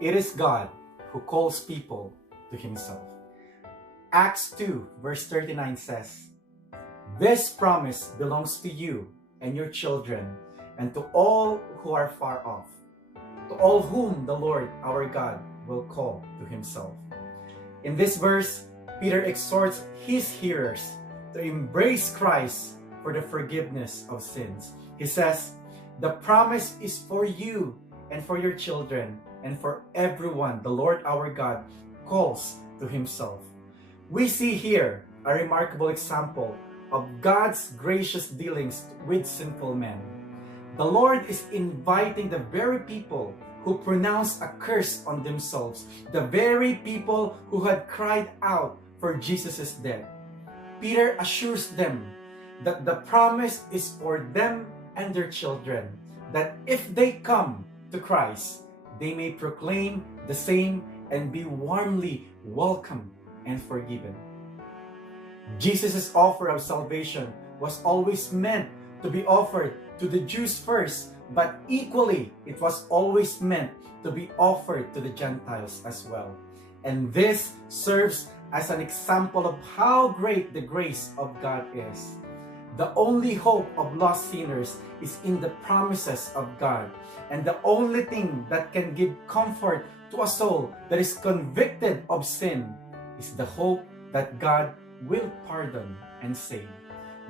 It is God who calls people to himself. Acts 2 verse 39 says, "This promise belongs to you and your children, and to all who are far off, to all whom the Lord our God will call to himself." In this verse, Peter exhorts his hearers to embrace Christ for the forgiveness of sins. He says, "The promise is for you and for your children and for everyone the Lord our God calls to himself." We see here a remarkable example of God's gracious dealings with sinful men. The Lord is inviting the very people who pronounced a curse on themselves, the very people who had cried out for Jesus' death. Peter assures them that the promise is for them and their children, that if they come to Christ, they may proclaim the same and be warmly welcomed and forgiven. Jesus' offer of salvation was always meant to be offered to the Jews first, but equally it was always meant to be offered to the Gentiles as well. And this serves as an example of how great the grace of God is. The only hope of lost sinners is in the promises of God, and the only thing that can give comfort to a soul that is convicted of sin is the hope that God will pardon and save.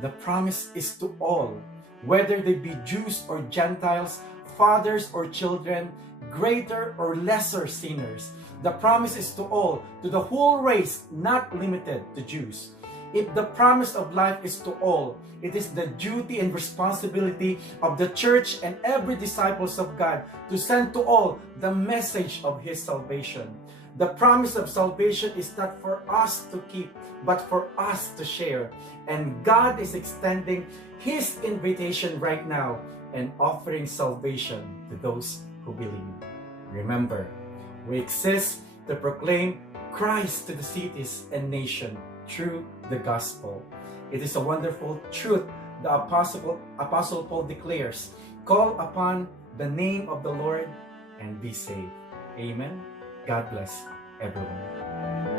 The promise is to all, whether they be Jews or Gentiles, fathers or children, greater or lesser sinners. The promise is to all, to the whole race, not limited to Jews. If the promise of life is to all, it is the duty and responsibility of the church and every disciples of God to send to all the message of his salvation. The promise of salvation is not for us to keep, but for us to share. And God is extending his invitation right now and offering salvation to those who believe. Remember, we exist to proclaim Christ to the cities and nation through the gospel. It is a wonderful truth the Apostle Paul declares, "Call upon the name of the Lord and be saved." Amen. God bless everyone.